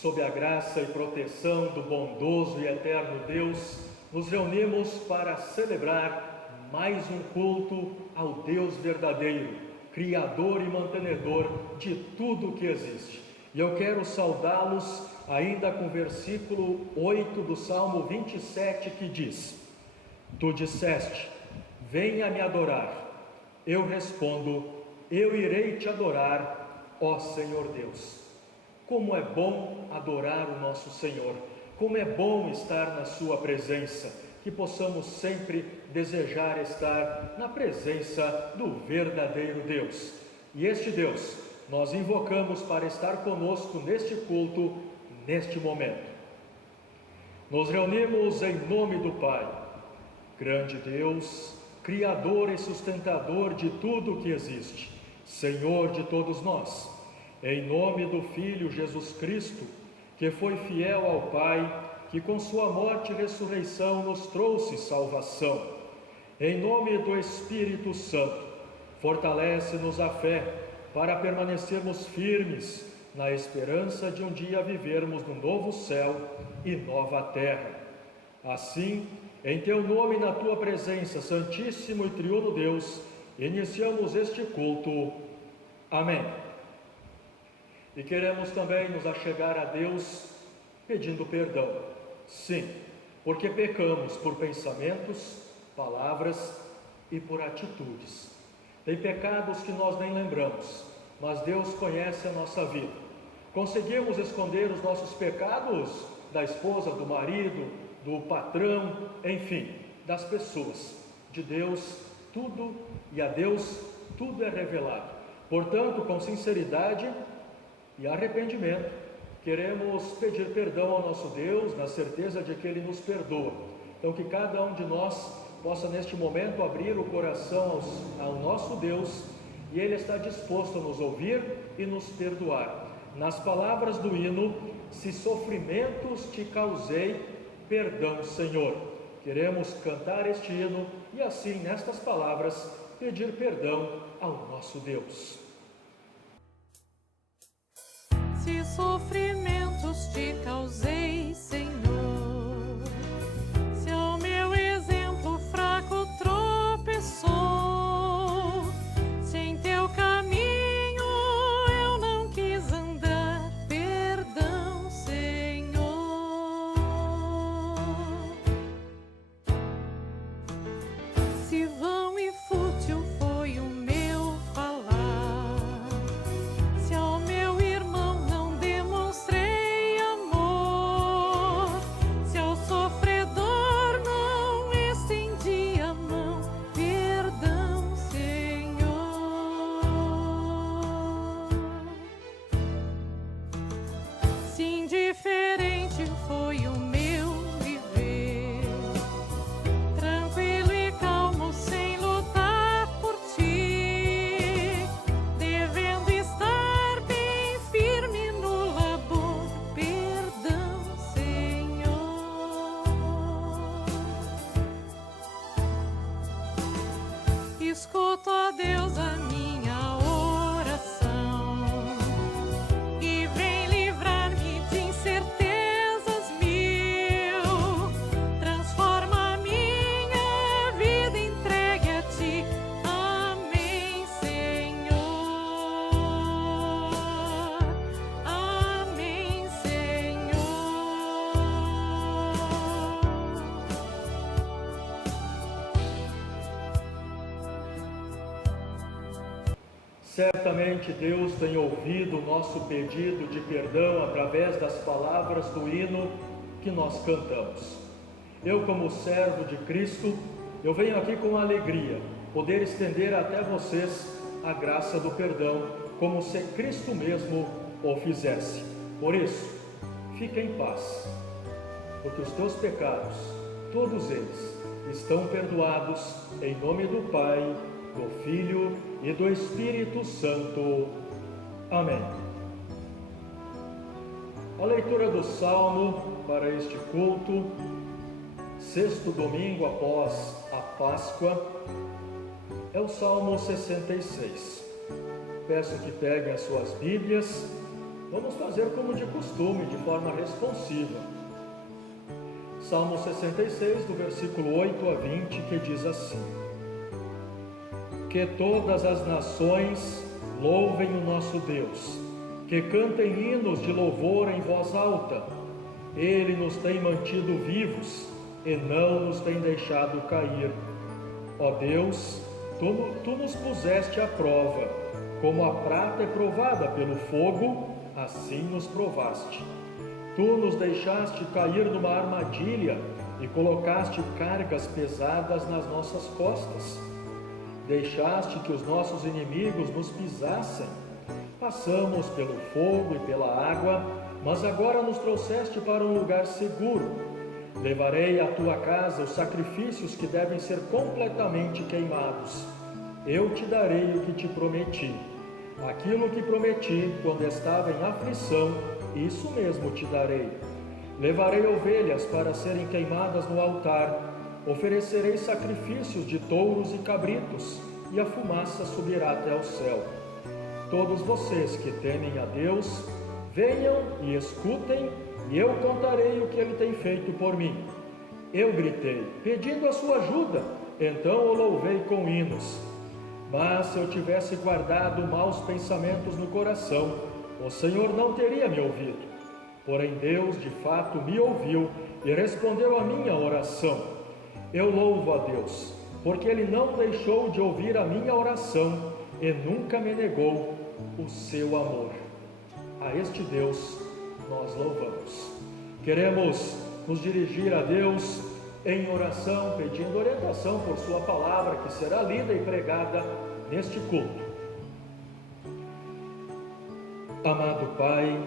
sob a graça e proteção do bondoso e eterno Deus, nos reunimos para celebrar mais um culto ao Deus verdadeiro, Criador e mantenedor de tudo o que existe. E eu quero saudá-los ainda com o versículo 8 do Salmo 27, que diz: Tu disseste, venha me adorar. Eu respondo, eu irei te adorar, ó Senhor Deus. Como é bom adorar o nosso Senhor, como é bom estar na sua presença, que possamos sempre desejar estar na presença do verdadeiro Deus. E este Deus nós invocamos para estar conosco neste culto, neste momento. Nos reunimos em nome do Pai, grande Deus, Criador e sustentador de tudo o que existe, Senhor de todos nós, em nome do Filho Jesus Cristo, que foi fiel ao Pai, que com sua morte e ressurreição nos trouxe salvação. Em nome do Espírito Santo, fortalece-nos a fé para permanecermos firmes na esperança de um dia vivermos no novo céu e nova terra. Assim, em Teu nome e na Tua presença, Santíssimo e Triuno Deus, iniciamos este culto. Amém. E queremos também nos achegar a Deus pedindo perdão. Sim, porque pecamos por pensamentos, palavras e por atitudes. Tem pecados que nós nem lembramos, mas Deus conhece a nossa vida. Conseguimos esconder os nossos pecados da esposa, do marido, do patrão, enfim, das pessoas. De Deus tudo, e a Deus tudo é revelado. Portanto, com sinceridade e arrependimento, queremos pedir perdão ao nosso Deus, na certeza de que Ele nos perdoa. Então, que cada um de nós possa neste momento abrir o coração ao nosso Deus, e Ele está disposto a nos ouvir e nos perdoar. Nas palavras do hino, se sofrimentos te causei, perdão, Senhor. Queremos cantar este hino e assim, nestas palavras, pedir perdão ao nosso Deus. Se sofrimentos te causei, Senhor, se ao meu exemplo fraco tropeçou, se em Teu caminho eu não quis andar, perdão, Senhor. Se vão e fútil foi o meu falar, se ao meu irmão não demonstrei amor, se ao sofredor não estendi a mão, perdão, Senhor. Se indiferente foi o meu viver, tranquilo e calmo sem lutar por Ti, devendo estar bem firme no labor, perdão, Senhor. Escuto, ó Deus, a minha oração e vem livrar-me de incertezas mil. Transforma a minha vida, entregue a Ti. Amém, Senhor. Amém, Senhor. Certamente Deus tem ouvido o nosso pedido de perdão através das palavras do hino que nós cantamos. Eu, como servo de Cristo, eu venho aqui com alegria poder estender até vocês a graça do perdão, como se Cristo mesmo o fizesse. Por isso, fique em paz, porque os teus pecados, todos eles, estão perdoados em nome do Pai, do Filho e do Espírito Santo. Amém. A leitura do Salmo para este culto, sexto domingo após a Páscoa, é o Salmo 66. Peço que peguem as suas Bíblias Vamos fazer como de costume, de forma responsiva. Salmo 66, do versículo 8 a 20, que diz assim: Que todas as nações louvem o nosso Deus, que cantem hinos de louvor em voz alta. Ele nos tem mantido vivos e não nos tem deixado cair. Ó Deus, tu nos puseste à prova, como a prata é provada pelo fogo, assim nos provaste. Tu nos deixaste cair numa armadilha e colocaste cargas pesadas nas nossas costas. Deixaste que os nossos inimigos nos pisassem. Passamos pelo fogo e pela água, mas agora nos trouxeste para um lugar seguro. Levarei à tua casa os sacrifícios que devem ser completamente queimados. Eu te darei o que te prometi. Aquilo que prometi quando estava em aflição, isso mesmo te darei. Levarei ovelhas para serem queimadas no altar. Oferecerei sacrifícios de touros e cabritos, e a fumaça subirá até o céu. Todos vocês que temem a Deus, venham e escutem, e eu contarei o que Ele tem feito por mim. Eu gritei, pedindo a sua ajuda, então o louvei com hinos. Mas se eu tivesse guardado maus pensamentos no coração, o Senhor não teria me ouvido. Porém Deus, de fato, me ouviu e respondeu à minha oração. Eu louvo a Deus, porque Ele não deixou de ouvir a minha oração e nunca me negou o seu amor. A este Deus nós louvamos. Queremos nos dirigir a Deus em oração, pedindo orientação por Sua palavra, que será lida e pregada neste culto. Amado Pai,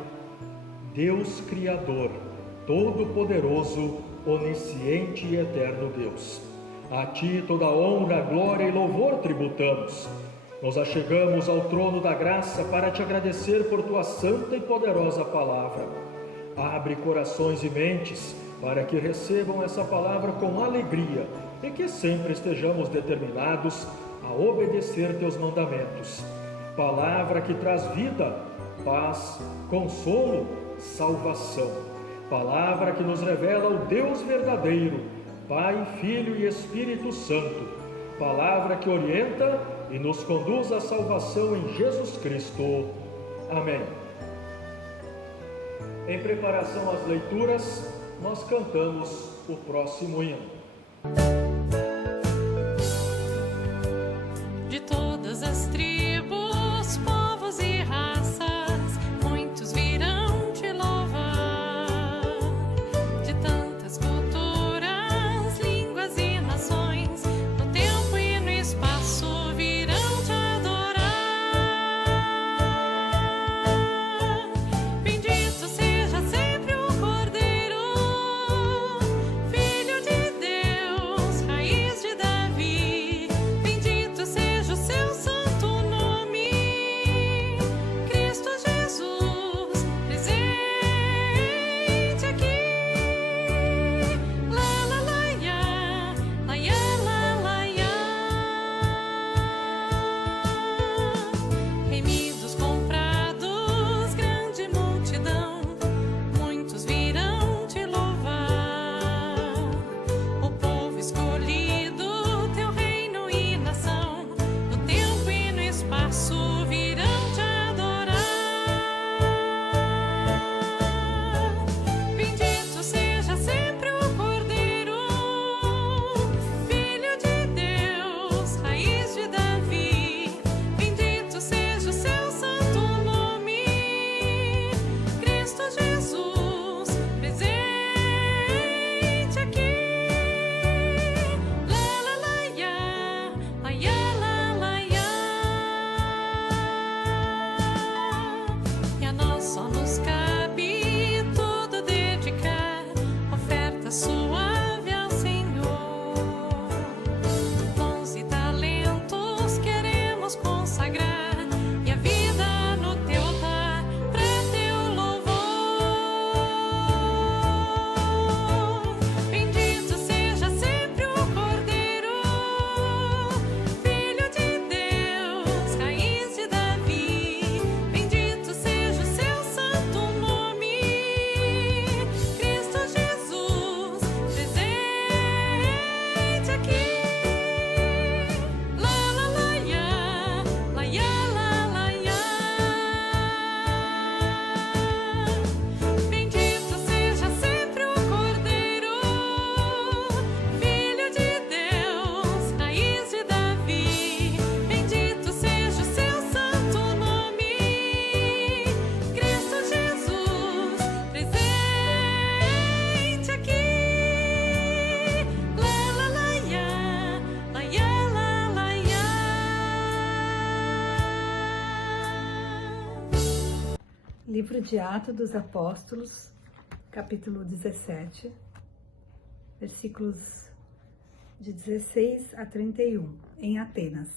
Deus Criador, Todo-Poderoso, onisciente e eterno Deus, a Ti toda honra, glória e louvor tributamos. Nos achegamos ao trono da graça para Te agradecer por Tua santa e poderosa palavra. Abre corações e mentes para que recebam essa palavra com alegria e que sempre estejamos determinados a obedecer Teus mandamentos. Palavra que traz vida, paz, consolo, salvação. Palavra que nos revela o Deus verdadeiro, Pai, Filho e Espírito Santo. Palavra que orienta e nos conduz à salvação em Jesus Cristo. Amém. Em preparação às leituras, nós cantamos o próximo hino. De todas as tribos, povos e raças, muitos virão te louvar. De tantas culturas, línguas e nações, no tempo e no espaço virão te adorar. Bendito seja sempre o Cordeiro, Filho de Deus, Livro de Atos dos Apóstolos, capítulo 17, versículos de 16 a 31, em Atenas.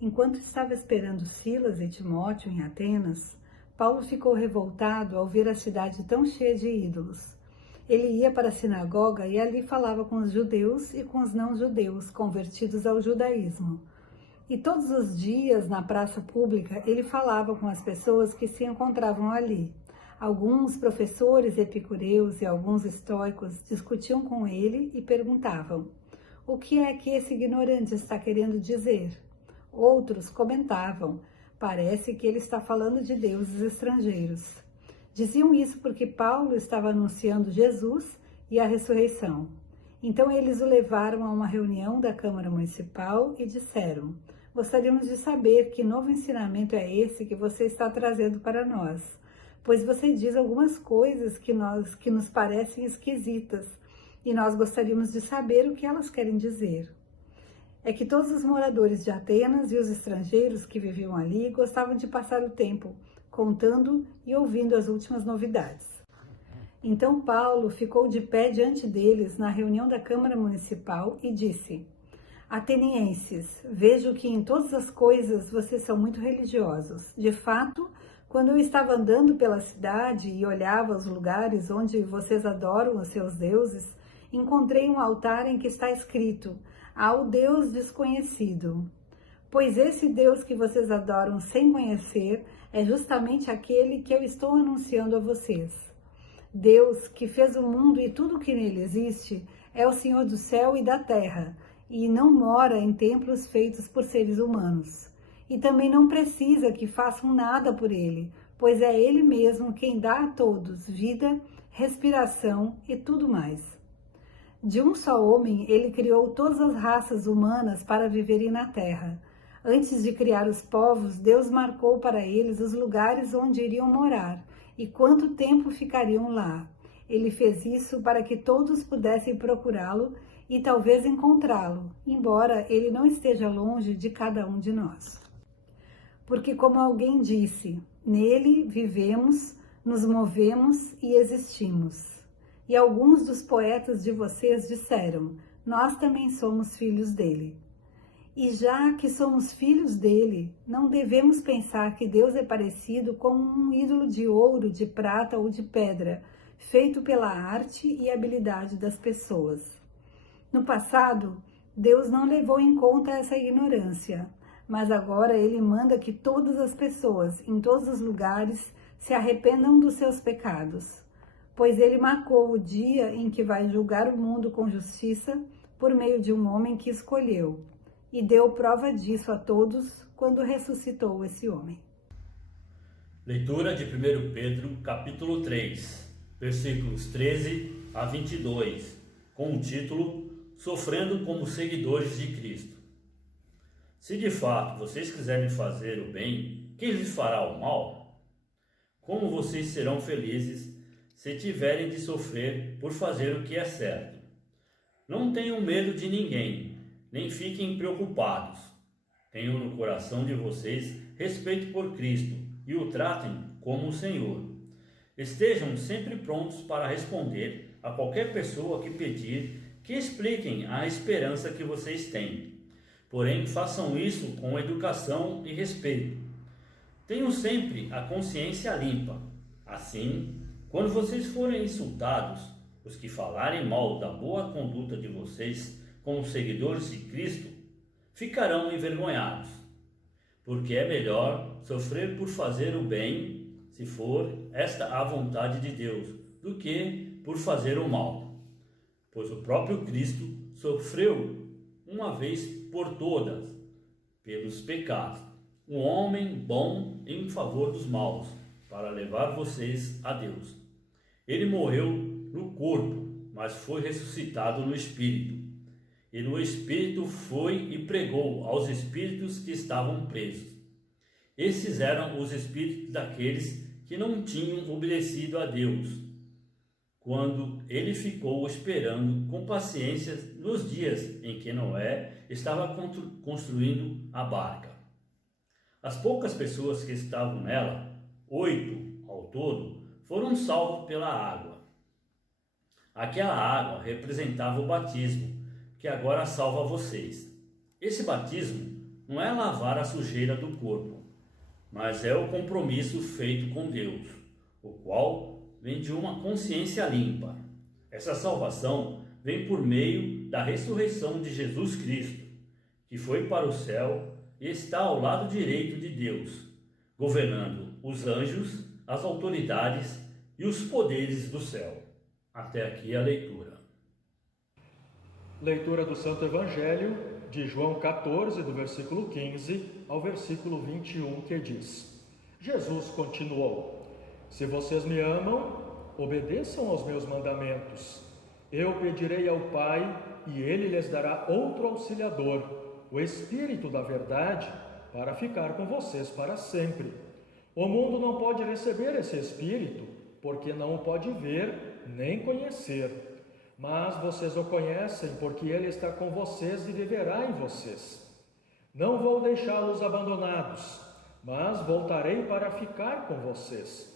Enquanto estava esperando Silas e Timóteo em Atenas, Paulo ficou revoltado ao ver a cidade tão cheia de ídolos. Ele ia para a sinagoga e ali falava com os judeus e com os não-judeus convertidos ao judaísmo. E todos os dias, na praça pública, ele falava com as pessoas que se encontravam ali. Alguns professores epicureus e alguns estoicos discutiam com ele e perguntavam: o que é que esse ignorante está querendo dizer? Outros comentavam: parece que ele está falando de deuses estrangeiros. Diziam isso porque Paulo estava anunciando Jesus e a ressurreição. Então eles o levaram a uma reunião da Câmara Municipal e disseram: gostaríamos de saber que novo ensinamento é esse que você está trazendo para nós, pois você diz algumas coisas que nos parecem esquisitas, e nós gostaríamos de saber o que elas querem dizer. É que todos os moradores de Atenas e os estrangeiros que viviam ali gostavam de passar o tempo contando e ouvindo as últimas novidades. Então Paulo ficou de pé diante deles na reunião da Câmara Municipal e disse: atenienses, vejo que em todas as coisas vocês são muito religiosos. De fato, quando eu estava andando pela cidade e olhava os lugares onde vocês adoram os seus deuses, encontrei um altar em que está escrito: ao Deus desconhecido. Pois esse Deus que vocês adoram sem conhecer é justamente aquele que eu estou anunciando a vocês. Deus, que fez o mundo e tudo o que nele existe, é o Senhor do céu e da terra, e não mora em templos feitos por seres humanos. E também não precisa que façam nada por ele, pois é ele mesmo quem dá a todos vida, respiração e tudo mais. De um só homem, ele criou todas as raças humanas para viverem na terra. Antes de criar os povos, Deus marcou para eles os lugares onde iriam morar e quanto tempo ficariam lá. Ele fez isso para que todos pudessem procurá-lo e talvez encontrá-lo, embora ele não esteja longe de cada um de nós. Porque, como alguém disse, nele vivemos, nos movemos e existimos. E alguns dos poetas de vocês disseram: nós também somos filhos dele. E já que somos filhos dele, não devemos pensar que Deus é parecido com um ídolo de ouro, de prata ou de pedra, feito pela arte e habilidade das pessoas. No passado, Deus não levou em conta essa ignorância, mas agora ele manda que todas as pessoas, em todos os lugares, se arrependam dos seus pecados, pois ele marcou o dia em que vai julgar o mundo com justiça por meio de um homem que escolheu, e deu prova disso a todos quando ressuscitou esse homem. Leitura de 1 Pedro, capítulo 3, versículos 13 a 22, com o título Sofrendo como seguidores de Cristo. Se de fato vocês quiserem fazer o bem, quem lhes fará o mal? Como vocês serão felizes se tiverem de sofrer por fazer o que é certo? Não tenham medo de ninguém, nem fiquem preocupados. Tenham no coração de vocês respeito por Cristo e o tratem como o Senhor. Estejam sempre prontos para responder a qualquer pessoa que pedir que expliquem a esperança que vocês têm. Porém, façam isso com educação e respeito. Tenham sempre a consciência limpa. Assim, quando vocês forem insultados, os que falarem mal da boa conduta de vocês como seguidores de Cristo, ficarão envergonhados. Porque é melhor sofrer por fazer o bem, se for esta a vontade de Deus, do que por fazer o mal. Pois o próprio Cristo sofreu uma vez por todas pelos pecados, um homem bom em favor dos maus, para levar vocês a Deus. Ele morreu no corpo, mas foi ressuscitado no espírito. E no espírito foi e pregou aos espíritos que estavam presos. Esses eram os espíritos daqueles que não tinham obedecido a Deus, quando ele ficou esperando com paciência nos dias em que Noé estava construindo a barca. As poucas pessoas que estavam nela, 8 ao todo, foram salvos pela água. Aquela água representava o batismo, que agora salva vocês. Esse batismo não é lavar a sujeira do corpo, mas é o compromisso feito com Deus, o qual vem de uma consciência limpa. Essa salvação vem por meio da ressurreição de Jesus Cristo, que foi para o céu e está ao lado direito de Deus, governando os anjos, as autoridades e os poderes do céu. Até aqui a leitura. Leitura do Santo Evangelho de João 14, do versículo 15 ao versículo 21, que diz: Jesus continuou: Se vocês me amam, obedeçam aos meus mandamentos. Eu pedirei ao Pai e Ele lhes dará outro auxiliador, o Espírito da Verdade, para ficar com vocês para sempre. O mundo não pode receber esse Espírito, porque não o pode ver nem conhecer. Mas vocês o conhecem, porque Ele está com vocês e viverá em vocês. Não vou deixá-los abandonados, mas voltarei para ficar com vocês.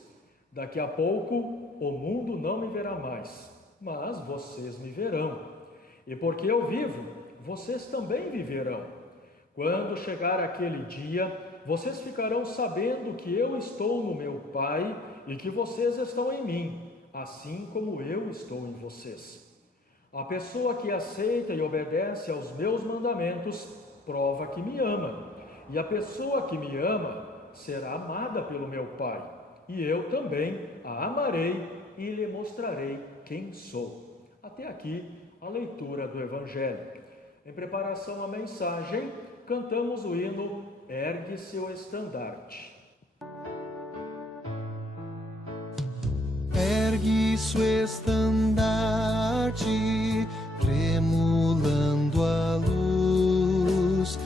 Daqui a pouco o mundo não me verá mais, mas vocês me verão. E porque eu vivo, vocês também viverão. Quando chegar aquele dia, vocês ficarão sabendo que eu estou no meu Pai e que vocês estão em mim, assim como eu estou em vocês. A pessoa que aceita e obedece aos meus mandamentos prova que me ama, e a pessoa que me ama será amada pelo meu Pai, e eu também a amarei e lhe mostrarei quem sou. Até aqui a leitura do Evangelho. Em preparação à mensagem, cantamos o hino Ergue-se o Estandarte. Ergue-se o estandarte, tremulando a luz,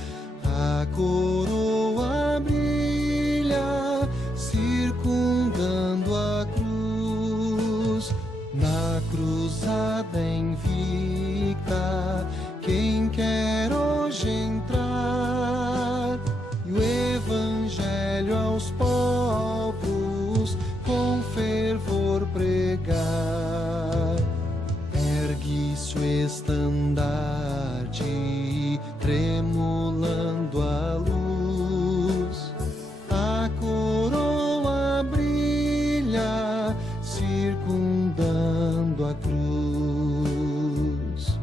a coroa brilha, circundando a cruz. Na cruzada invicta, quem quer hoje entrar, e o Evangelho aos povos com fervor pregar. Ergue-se o estandarte, tremulando a luz, a coroa brilha, circundando a cruz.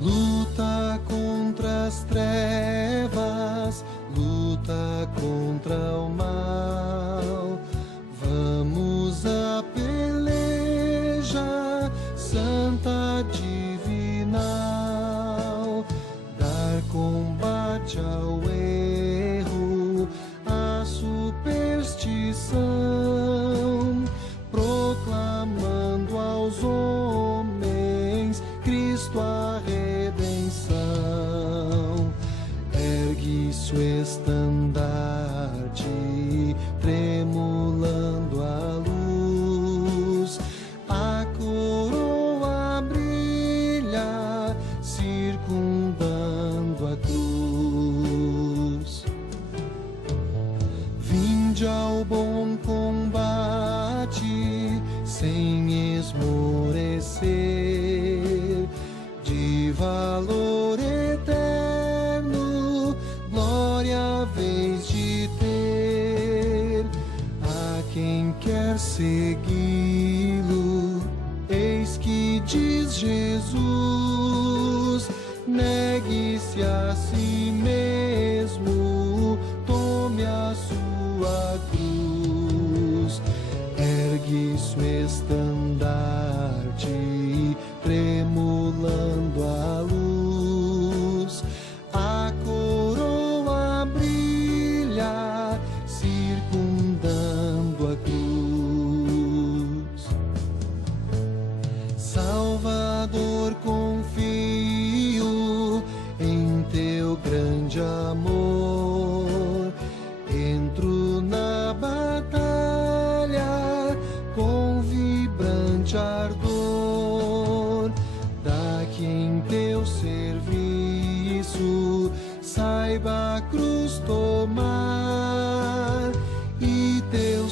Luta contra as trevas, luta contra o mal. Vamos à peleja santa divinal, dar combate ao erro, à superstição, proclamando aos homens Cristo a redenção. Ergue-se o estandarte, tremulando a luz, a coroa brilha, circundando a cruz. Vinde ao bom combate, sem esmorecer, de valor eterno, glória vez de ter. A quem quer segui-lo, eis que diz Jesus, negue-se a si mesmo, tome a sua cruz. Ergue-se o estandarte, tremulando a luz, a coroa brilha, circundando a cruz. Salvador, confio em teu grande amor, entro na batalha com vibrante ardor. Daqui em teu serviço saiba a cruz tomar, e teu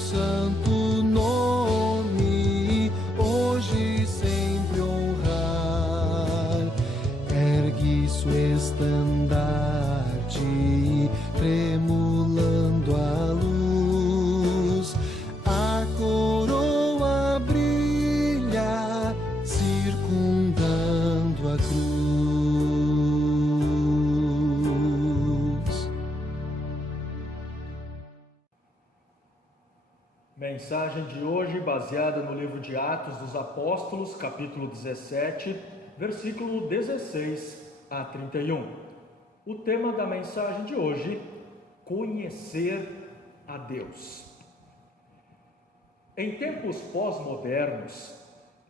Mensagem de hoje baseada no livro de Atos dos Apóstolos, capítulo 17, versículo 16 a 31. O tema da mensagem de hoje: conhecer a Deus. Em tempos pós-modernos,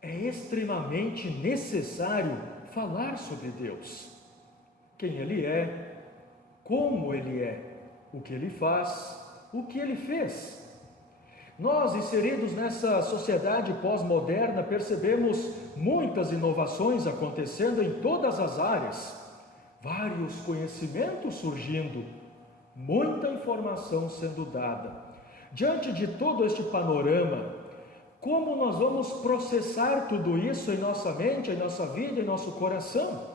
é extremamente necessário falar sobre Deus. Quem Ele é, como Ele é, o que Ele faz, o que Ele fez. Nós, inseridos nessa sociedade pós-moderna, percebemos muitas inovações acontecendo em todas as áreas, vários conhecimentos surgindo, muita informação sendo dada. Diante de todo este panorama, como nós vamos processar tudo isso em nossa mente, em nossa vida, em nosso coração?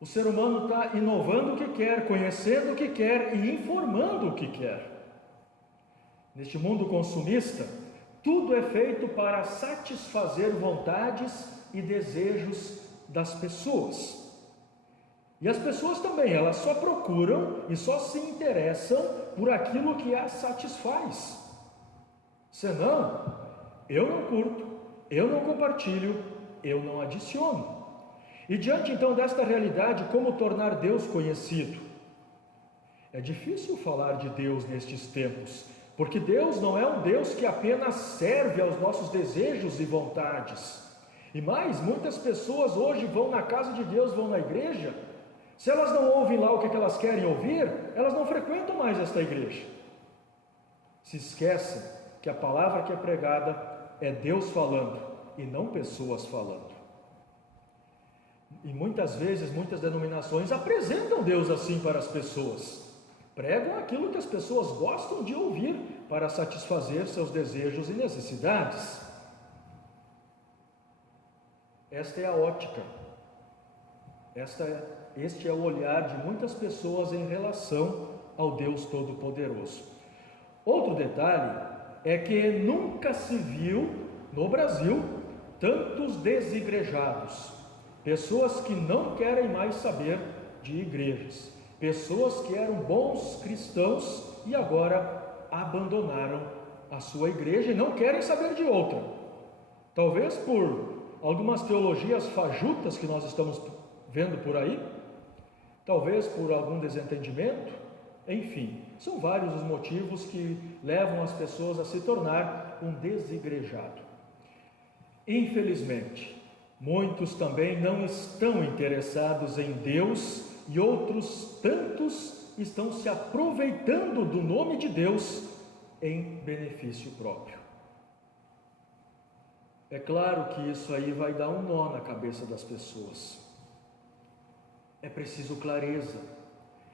O ser humano está inovando o que quer, conhecendo o que quer e informando o que quer. Neste mundo consumista, tudo é feito para satisfazer vontades e desejos das pessoas. E as pessoas também, elas só procuram e só se interessam por aquilo que as satisfaz. Senão, eu não curto, eu não compartilho, eu não adiciono. E diante então desta realidade, como tornar Deus conhecido? É difícil falar de Deus nestes tempos, porque Deus não é um Deus que apenas serve aos nossos desejos e vontades. E mais, muitas pessoas hoje vão na casa de Deus, vão na igreja. Se elas não ouvem lá o que elas querem ouvir, elas não frequentam mais esta igreja. Se esquecem que a palavra que é pregada é Deus falando e não pessoas falando. E muitas vezes, muitas denominações apresentam Deus assim para as pessoas. Pregam aquilo que as pessoas gostam de ouvir para satisfazer seus desejos e necessidades. Esta é a ótica. Este é o olhar de muitas pessoas em relação ao Deus Todo-Poderoso. Outro detalhe é que nunca se viu no Brasil tantos desigrejados, pessoas que não querem mais saber de igrejas, pessoas que eram bons cristãos e agora abandonaram a sua igreja e não querem saber de outra. Talvez por algumas teologias fajutas que nós estamos vendo por aí, talvez por algum desentendimento, enfim, são vários os motivos que levam as pessoas a se tornar um desigrejado. Infelizmente, muitos também não estão interessados em Deus e outros tantos estão se aproveitando do nome de Deus em benefício próprio. É claro que isso aí vai dar um nó na cabeça das pessoas. É preciso clareza,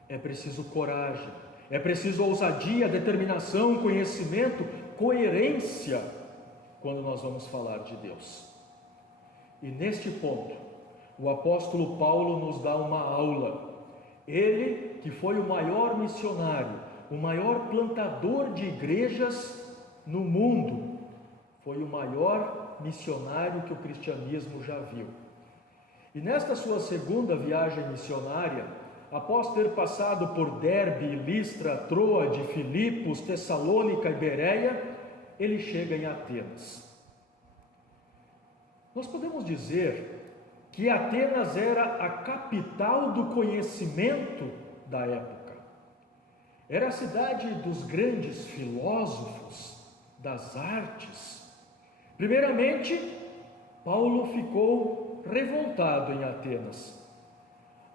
é preciso coragem, é preciso ousadia, determinação, conhecimento, coerência quando nós vamos falar de Deus. E neste ponto, o apóstolo Paulo nos dá uma aula. Ele, que foi o maior missionário, o maior plantador de igrejas no mundo, foi o maior missionário que o cristianismo já viu. E nesta sua segunda viagem missionária, após ter passado por Derbe, Listra, Troade, Filipos, Tessalônica e Bereia, ele chega em Atenas. Nós podemos dizer que Atenas era a capital do conhecimento da época. Era a cidade dos grandes filósofos, das artes. Primeiramente, Paulo ficou revoltado em Atenas.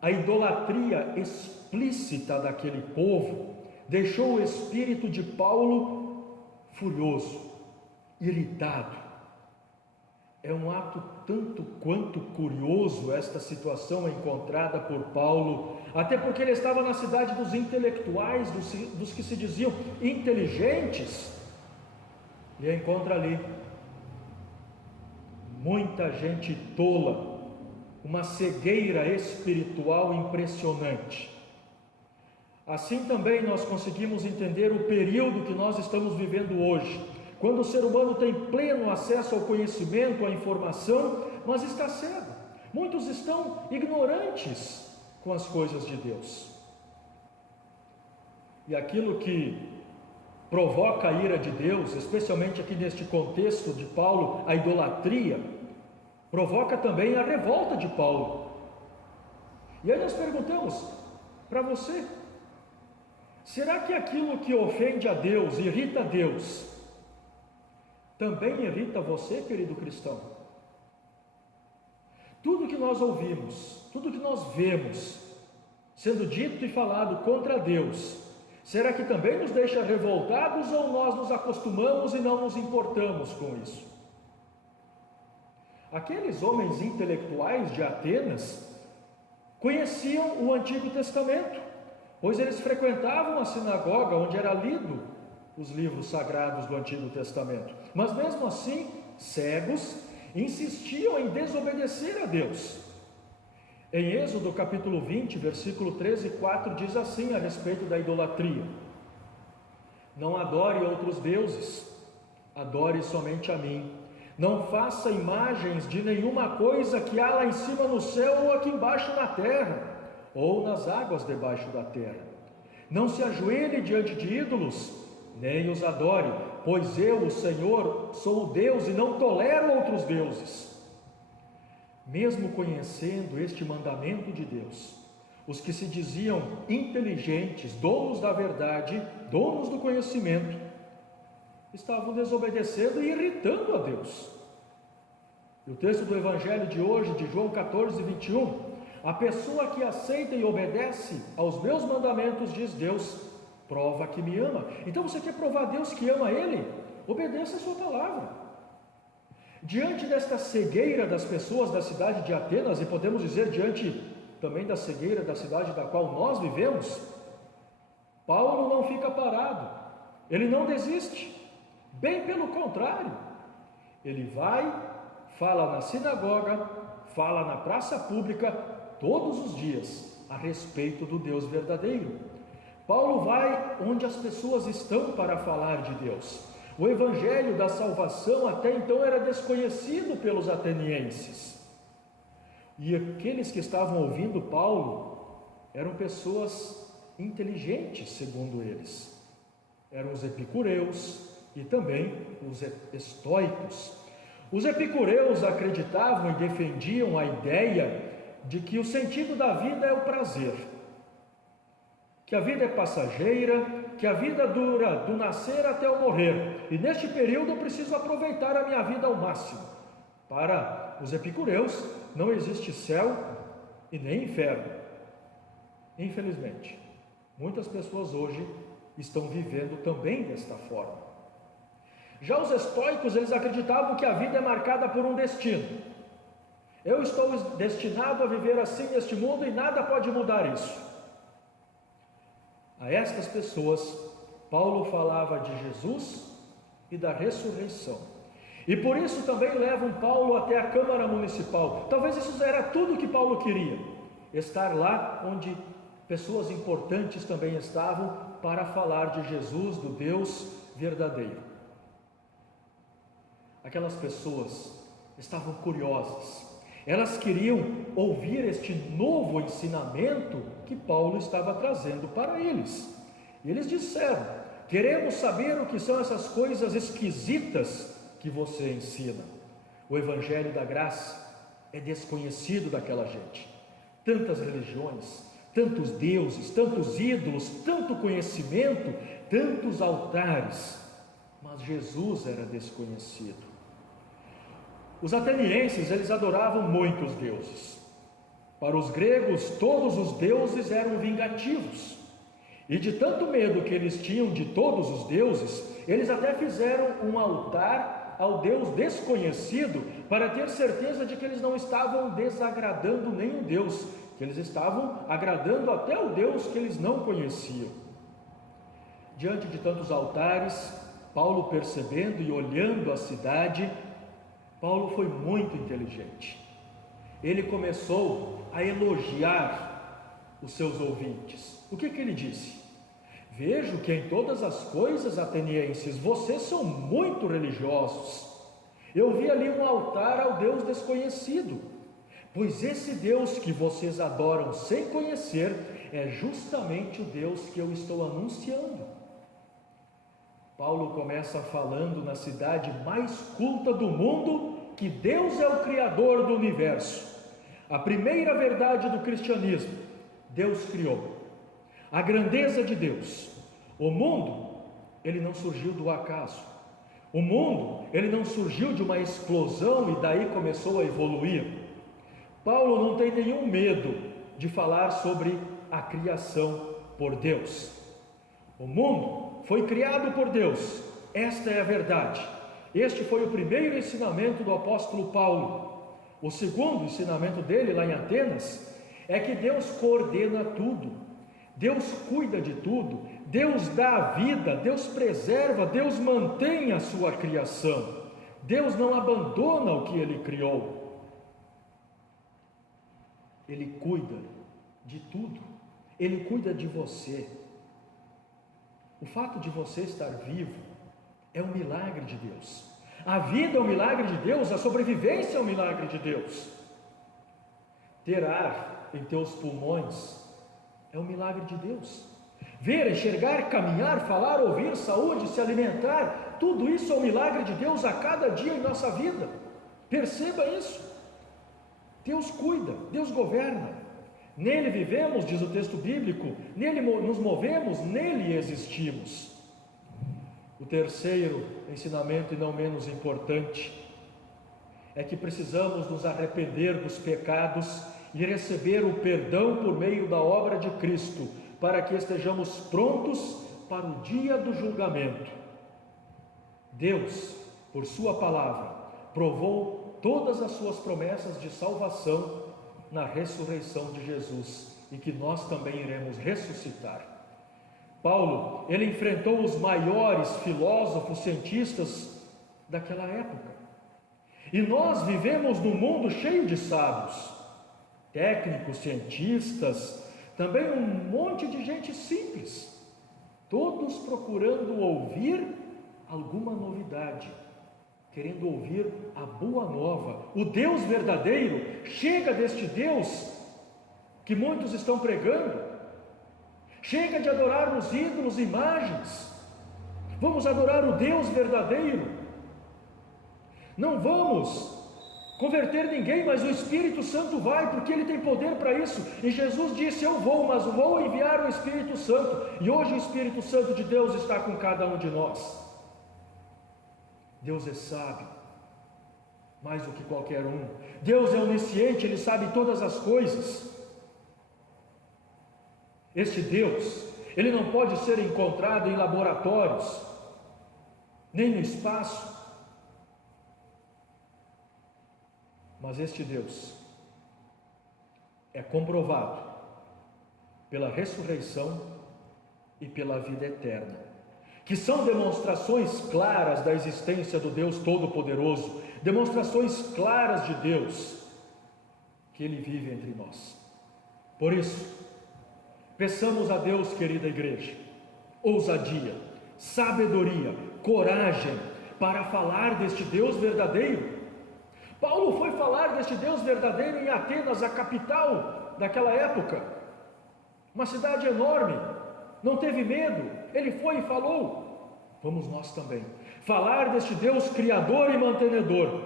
A idolatria explícita daquele povo deixou o espírito de Paulo furioso, irritado. É um ato tanto quanto curioso esta situação encontrada por Paulo, até porque ele estava na cidade dos intelectuais, dos que se diziam inteligentes, e encontra ali muita gente tola, uma cegueira espiritual impressionante. Assim também nós conseguimos entender o período que nós estamos vivendo hoje, quando o ser humano tem pleno acesso ao conhecimento, à informação, mas está cego. Muitos estão ignorantes com as coisas de Deus. E aquilo que provoca a ira de Deus, especialmente aqui neste contexto de Paulo, a idolatria, provoca também a revolta de Paulo. E aí nós perguntamos para você: será que aquilo que ofende a Deus, irrita a Deus, também irrita você, querido cristão? Tudo que nós ouvimos, tudo que nós vemos sendo dito e falado contra Deus, será que também nos deixa revoltados, ou nós nos acostumamos e não nos importamos com isso? Aqueles homens intelectuais de Atenas conheciam o Antigo Testamento, pois eles frequentavam a sinagoga onde era lido os livros sagrados do Antigo Testamento, mas mesmo assim, cegos, insistiam em desobedecer a Deus. Em Êxodo capítulo 20, versículo 13 e 4, diz assim a respeito da idolatria: não adore outros deuses, adore somente a mim. Não faça imagens de nenhuma coisa que há lá em cima no céu, ou aqui embaixo na terra, ou nas águas debaixo da terra. Não se ajoelhe diante de ídolos, nem os adore, pois eu, o Senhor, sou o Deus e não tolero outros deuses. Mesmo conhecendo este mandamento de Deus, os que se diziam inteligentes, donos da verdade, donos do conhecimento, estavam desobedecendo e irritando a Deus. E o texto do Evangelho de hoje, de João 14, 21, a pessoa que aceita e obedece aos meus mandamentos, diz Deus, prova que me ama. Então você quer provar a Deus que ama Ele? Obedeça a sua palavra. Diante desta cegueira das pessoas da cidade de Atenas, e podemos dizer diante também da cegueira da cidade da qual nós vivemos, Paulo não fica parado, ele não desiste, bem pelo contrário, ele vai, fala na sinagoga, fala na praça pública, todos os dias, a respeito do Deus verdadeiro. Paulo vai onde as pessoas estão para falar de Deus. O evangelho da salvação até então era desconhecido pelos atenienses, e aqueles que estavam ouvindo Paulo eram pessoas inteligentes, segundo eles. Eram os epicureus e também os estoicos. Os epicureus acreditavam e defendiam a ideia de que o sentido da vida é o prazer, que a vida é passageira, que a vida dura do nascer até o morrer, e neste período eu preciso aproveitar a minha vida ao máximo. Para os epicureus não existe céu e nem inferno. Infelizmente, muitas pessoas hoje estão vivendo também desta forma. Já os estoicos, eles acreditavam que a vida é marcada por um destino. Eu estou destinado a viver assim neste mundo e nada pode mudar isso. A estas pessoas, Paulo falava de Jesus e da ressurreição. E por isso também levam Paulo até a Câmara Municipal. Talvez isso era tudo que Paulo queria, estar lá onde pessoas importantes também estavam para falar de Jesus, do Deus verdadeiro. Aquelas pessoas estavam curiosas. Elas queriam ouvir este novo ensinamento que Paulo estava trazendo para eles. E eles disseram: queremos saber o que são essas coisas esquisitas que você ensina. O Evangelho da Graça é desconhecido daquela gente. Tantas religiões, tantos deuses, tantos ídolos, tanto conhecimento, tantos altares, mas Jesus era desconhecido. Os atenienses, eles adoravam muitos deuses. Para os gregos, todos os deuses eram vingativos. E de tanto medo que eles tinham de todos os deuses, eles até fizeram um altar ao Deus desconhecido, para ter certeza de que eles não estavam desagradando nenhum Deus, que eles estavam agradando até o Deus que eles não conheciam. Diante de tantos altares, Paulo, percebendo e olhando a cidade, Paulo foi muito inteligente. Ele começou a elogiar os seus ouvintes. O que ele disse? Vejo que em todas as coisas, atenienses, vocês são muito religiosos. Eu vi ali um altar ao Deus desconhecido, pois esse Deus que vocês adoram sem conhecer é justamente o Deus que eu estou anunciando. Paulo começa falando na cidade mais culta do mundo que Deus é o Criador do universo. A primeira verdade do cristianismo: Deus criou. A grandeza de Deus. O mundo, ele não surgiu do acaso. O mundo, ele não surgiu de uma explosão e daí começou a evoluir. Paulo não tem nenhum medo de falar sobre a criação por Deus. O mundo foi criado por Deus, esta é a verdade. Este foi o primeiro ensinamento do apóstolo Paulo. O segundo ensinamento dele lá em Atenas é que Deus coordena tudo, Deus cuida de tudo, Deus dá a vida, Deus preserva, Deus mantém a sua criação. Deus não abandona o que Ele criou. Ele cuida de tudo, Ele cuida de você. O fato de você estar vivo é um milagre de Deus. A vida é um milagre de Deus, a sobrevivência é um milagre de Deus. Ter ar em teus pulmões é um milagre de Deus. Ver, enxergar, caminhar, falar, ouvir, saúde, se alimentar, tudo isso é um milagre de Deus a cada dia em nossa vida. Perceba isso. Deus cuida, Deus governa. Nele vivemos, diz o texto bíblico, nele nos movemos, nele existimos. O terceiro ensinamento, e não menos importante, é que precisamos nos arrepender dos pecados e receber o perdão por meio da obra de Cristo, para que estejamos prontos para o dia do julgamento. Deus, por sua palavra, provou todas as suas promessas de salvação na ressurreição de Jesus, e que nós também iremos ressuscitar. Paulo, ele enfrentou os maiores filósofos, cientistas daquela época. E nós vivemos num mundo cheio de sábios, técnicos, cientistas, também um monte de gente simples, todos procurando ouvir alguma novidade, querendo ouvir a boa nova. O Deus verdadeiro, chega deste Deus que muitos estão pregando. Chega de adorar os ídolos, imagens. Vamos adorar o Deus verdadeiro. Não vamos converter ninguém, mas o Espírito Santo vai, porque Ele tem poder para isso. E Jesus disse: eu vou, mas vou enviar o Espírito Santo. E hoje o Espírito Santo de Deus está com cada um de nós. Deus é sábio, mais do que qualquer um. Deus é onisciente, Ele sabe todas as coisas. Este Deus, Ele não pode ser encontrado em laboratórios, nem no espaço. Mas este Deus é comprovado pela ressurreição e pela vida eterna, que são demonstrações claras da existência do Deus Todo-Poderoso, demonstrações claras de Deus, que Ele vive entre nós. Por isso, peçamos a Deus, querida igreja, ousadia, sabedoria, coragem para falar deste Deus verdadeiro. Paulo foi falar deste Deus verdadeiro em Atenas, a capital daquela época, uma cidade enorme, não teve medo, ele foi e falou. Vamos nós também falar deste Deus criador e mantenedor,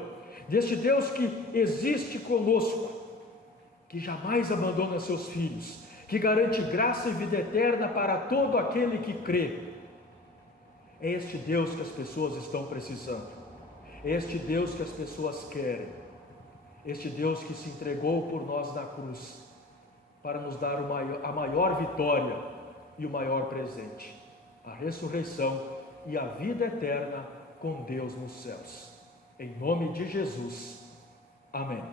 deste Deus que existe conosco, que jamais abandona seus filhos, que garante graça e vida eterna para todo aquele que crê. É este Deus que as pessoas estão precisando. É este Deus que as pessoas querem, este Deus que se entregou por nós na cruz, para nos dar a maior vitória e o maior presente, a ressurreição e a vida eterna com Deus nos céus. Em nome de Jesus, amém.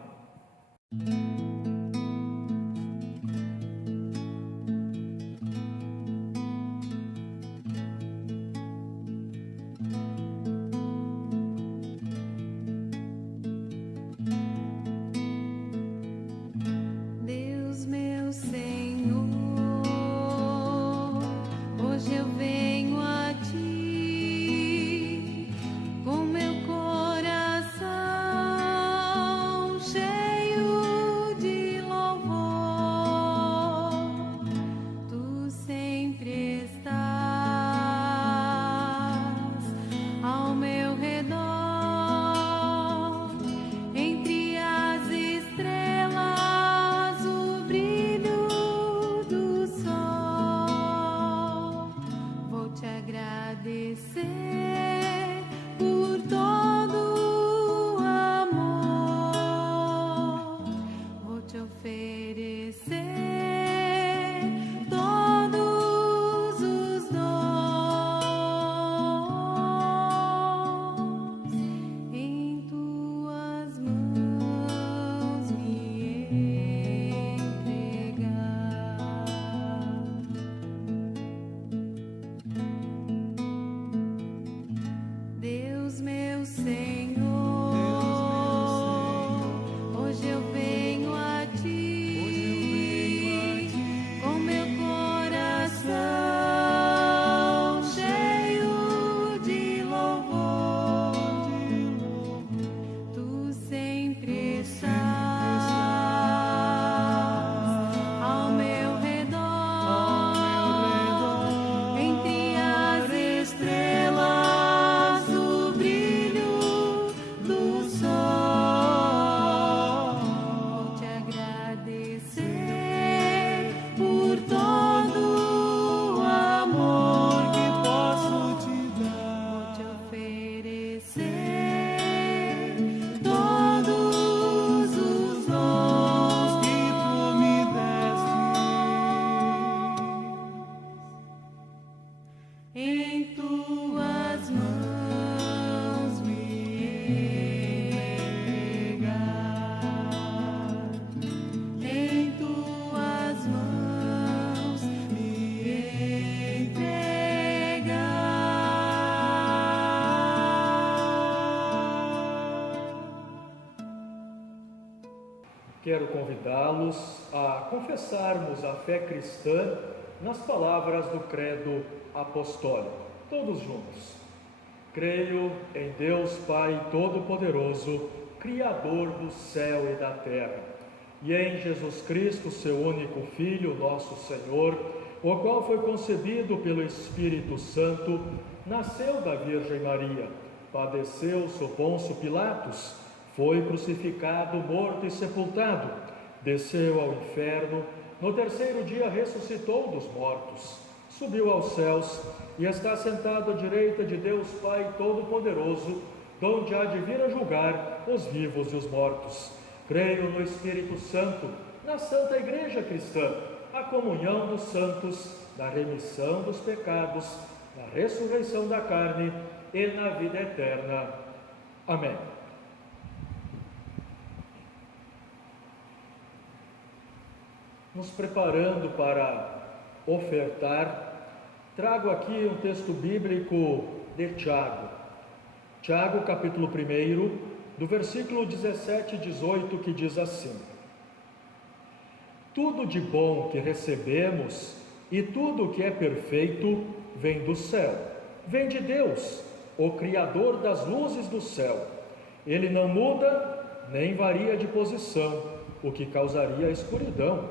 Cheio Quero convidá-los a confessarmos a fé cristã nas palavras do credo apostólico. Todos juntos. Creio em Deus Pai Todo-Poderoso, Criador do céu e da terra, e em Jesus Cristo, seu único Filho, nosso Senhor, o qual foi concebido pelo Espírito Santo, nasceu da Virgem Maria, padeceu sob Pôncio Pilatos, foi crucificado, morto e sepultado, desceu ao inferno, no terceiro dia ressuscitou dos mortos, subiu aos céus e está sentado à direita de Deus Pai Todo-Poderoso, donde há de vir a julgar os vivos e os mortos. Creio no Espírito Santo, na Santa Igreja Cristã, a comunhão dos santos, na remissão dos pecados, na ressurreição da carne e na vida eterna. Amém. Nos preparando para ofertar, trago aqui um texto bíblico de Tiago. Tiago, capítulo 1, do versículo 17 e 18, que diz assim: Tudo de bom que recebemos e tudo que é perfeito vem do céu, vem de Deus, o Criador das luzes do céu. Ele não muda nem varia de posição, o que causaria a escuridão.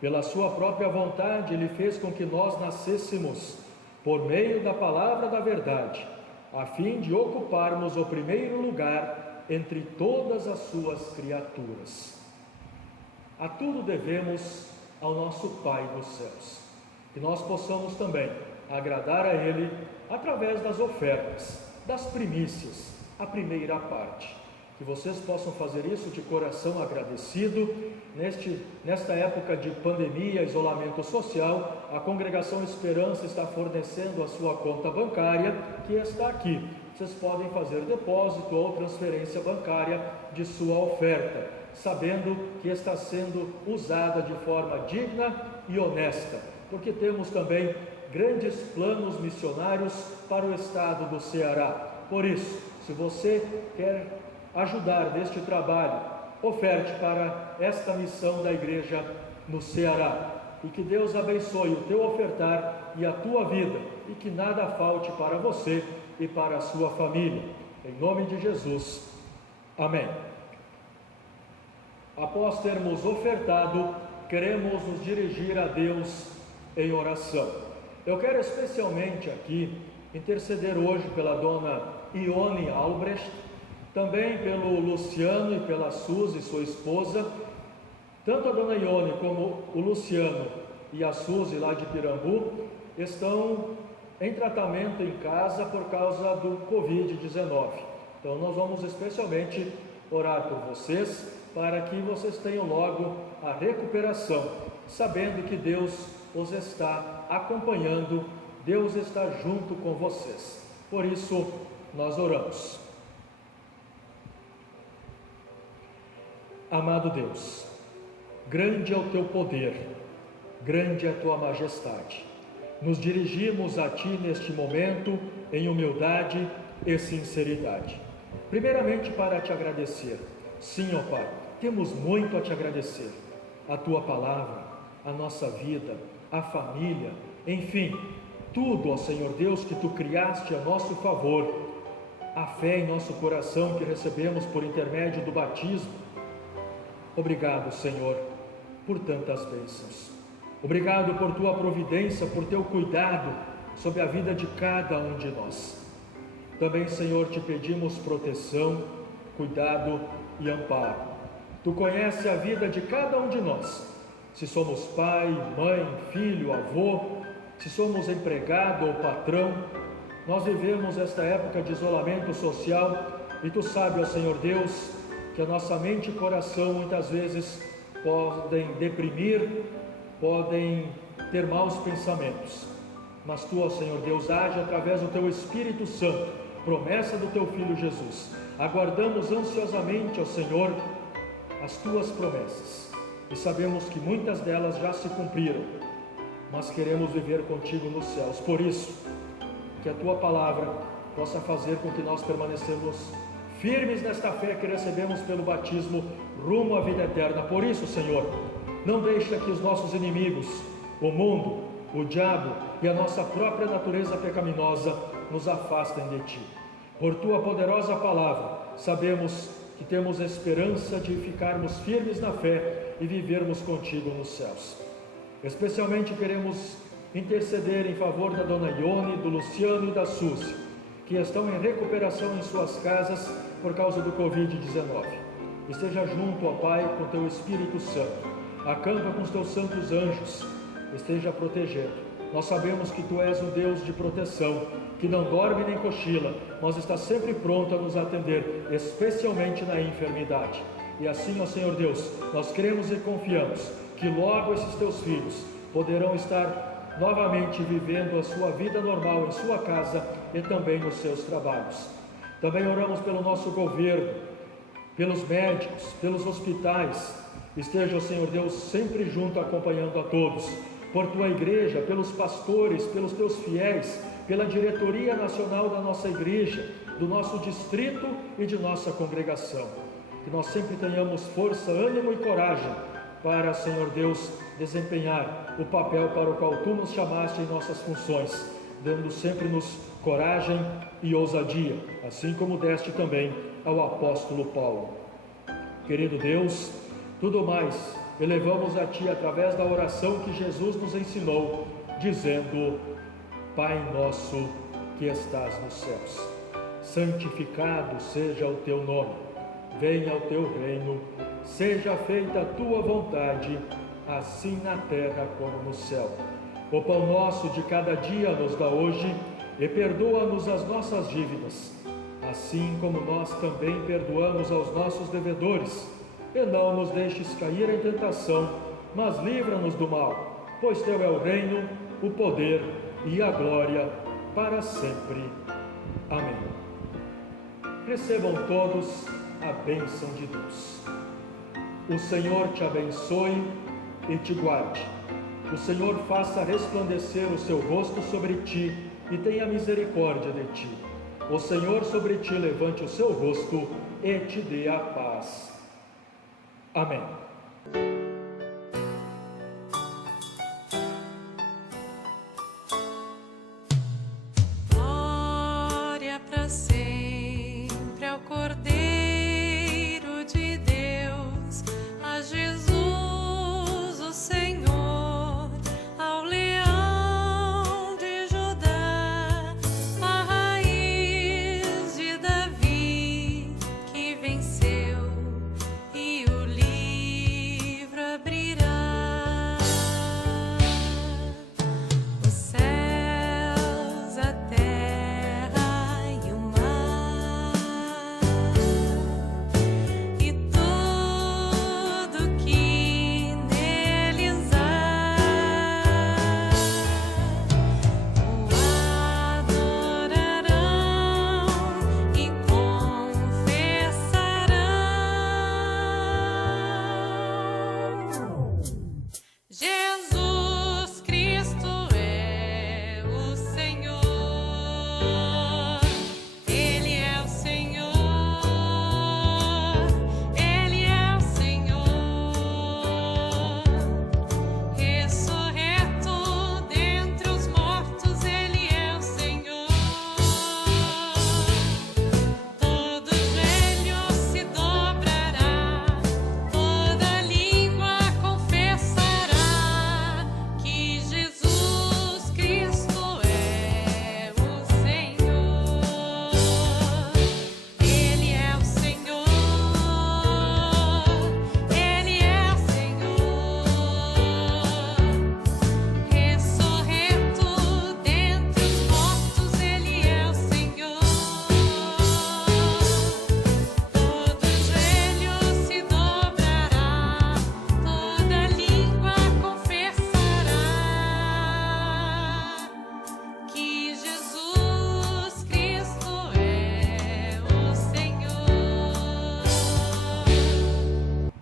Pela sua própria vontade, Ele fez com que nós nascêssemos por meio da palavra da verdade, a fim de ocuparmos o primeiro lugar entre todas as suas criaturas. A tudo devemos ao nosso Pai dos céus, que nós possamos também agradar a Ele através das ofertas, das primícias, a primeira parte. Que vocês possam fazer isso de coração agradecido. Nesta época de pandemia, isolamento social, a Congregação Esperança está fornecendo a sua conta bancária, que está aqui. Vocês podem fazer depósito ou transferência bancária de sua oferta, sabendo que está sendo usada de forma digna e honesta, porque temos também grandes planos missionários para o estado do Ceará. Por isso, se você quer ajudar neste trabalho, oferte para esta missão da igreja no Ceará, e que Deus abençoe o teu ofertar e a tua vida, e que nada falte para você e para a sua família, em nome de Jesus, amém. Após termos ofertado, queremos nos dirigir a Deus em oração. Eu quero especialmente aqui interceder hoje pela dona Ione Albrecht, também pelo Luciano e pela Suzy, sua esposa. Tanto a dona Ione como o Luciano e a Suzy, lá de Pirambu, estão em tratamento em casa por causa do Covid-19. Então nós vamos especialmente orar por vocês, para que vocês tenham logo a recuperação, sabendo que Deus os está acompanhando, Deus está junto com vocês. Por isso nós oramos. Amado Deus, grande é o teu poder, grande é a tua majestade. Nos dirigimos a ti neste momento em humildade e sinceridade. Primeiramente para te agradecer. Sim, ó Pai, temos muito a te agradecer. A tua palavra, a nossa vida, a família, enfim, tudo, ó Senhor Deus, que tu criaste a nosso favor. A fé em nosso coração que recebemos por intermédio do batismo. Obrigado, Senhor, por tantas bênçãos. Obrigado por tua providência, por teu cuidado sobre a vida de cada um de nós. Também, Senhor, te pedimos proteção, cuidado e amparo. Tu conheces a vida de cada um de nós. Se somos pai, mãe, filho, avô, se somos empregado ou patrão, nós vivemos esta época de isolamento social e tu sabes, ó Senhor Deus, que a nossa mente e coração muitas vezes podem deprimir, podem ter maus pensamentos. Mas tu, ó Senhor Deus, age através do teu Espírito Santo, promessa do teu Filho Jesus. Aguardamos ansiosamente, ó Senhor, as tuas promessas e sabemos que muitas delas já se cumpriram, mas queremos viver contigo nos céus. Por isso, que a tua palavra possa fazer com que nós permanecemos firmes nesta fé que recebemos pelo batismo, rumo à vida eterna. Por isso, Senhor, não deixa que os nossos inimigos, o mundo, o diabo e a nossa própria natureza pecaminosa nos afastem de Ti. Por Tua poderosa palavra, sabemos que temos esperança de ficarmos firmes na fé e vivermos contigo nos céus. Especialmente queremos interceder em favor da Dona Ione, do Luciano e da Suzy, que estão em recuperação em suas casas por causa do Covid-19. Esteja junto, ó Pai, com Teu Espírito Santo. Acampa com os Teus santos anjos. Esteja protegendo. Nós sabemos que Tu és um Deus de proteção, que não dorme nem cochila, mas está sempre pronto a nos atender, especialmente na enfermidade. E assim, ó Senhor Deus, nós cremos e confiamos que logo esses Teus filhos poderão estar novamente vivendo a sua vida normal em sua casa e também nos seus trabalhos. Também oramos pelo nosso governo, pelos médicos, pelos hospitais. Esteja, ó Senhor Deus, sempre junto, acompanhando a todos. Por Tua igreja, pelos pastores, pelos Teus fiéis, pela diretoria nacional da nossa igreja, do nosso distrito e de nossa congregação. Que nós sempre tenhamos força, ânimo e coragem para, Senhor Deus, desempenhar o papel para o qual Tu nos chamaste em nossas funções, dando sempre-nos coragem e ousadia, assim como deste também ao apóstolo Paulo. Querido Deus, tudo mais elevamos a Ti através da oração que Jesus nos ensinou, dizendo: Pai nosso que estás nos céus, santificado seja o Teu nome, venha o Teu reino, seja feita a Tua vontade, assim na terra como no céu. O pão nosso de cada dia nos dá hoje, e perdoa-nos as nossas dívidas, assim como nós também perdoamos aos nossos devedores. E não nos deixes cair em tentação, mas livra-nos do mal, pois Teu é o reino, o poder e a glória para sempre. Amém. Recebam todos a bênção de Deus. O Senhor te abençoe e te guarde. O Senhor faça resplandecer o seu rosto sobre ti e tenha misericórdia de ti. O Senhor sobre ti levante o seu rosto e te dê a paz. Amém. Glória para sempre ao Cordeiro de Deus, a Jesus o Senhor, ao Leão de Judá, a raiz de Davi que venceu e o livro abrirá. Os céus, a terra e o mar, e tudo que neles há, o adorarão e confessarão: Jesus Cristo é o Senhor, Ele é o Senhor, Ele é o Senhor, ressurreto dentre os mortos, Ele é o Senhor. Todo joelho se dobrará, toda língua confessará que Jesus Cristo é o Senhor. Ele é o Senhor, Ele é o Senhor, ressurreto dentre os mortos, Ele é o Senhor. Todo joelho se dobrará, toda língua confessará que Jesus Cristo é o Senhor.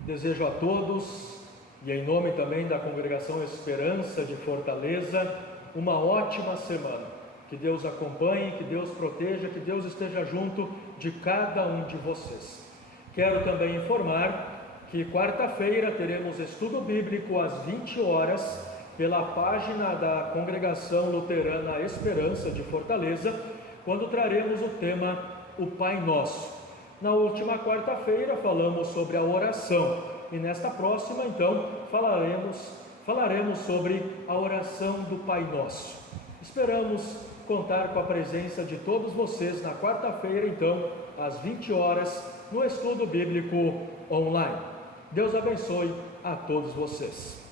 Desejo a todos, e em nome também da Congregação Esperança de Fortaleza, uma ótima semana. Que Deus acompanhe, que Deus proteja, que Deus esteja junto de cada um de vocês. Quero também informar que quarta-feira teremos estudo bíblico às 20 horas pela página da Congregação Luterana Esperança de Fortaleza, quando traremos o tema O Pai Nosso. Na última quarta-feira falamos sobre a oração e nesta próxima, então, falaremos sobre a oração do Pai Nosso. Esperamos contar com a presença de todos vocês na quarta-feira, então, às 20 horas, no estudo bíblico online. Deus abençoe a todos vocês.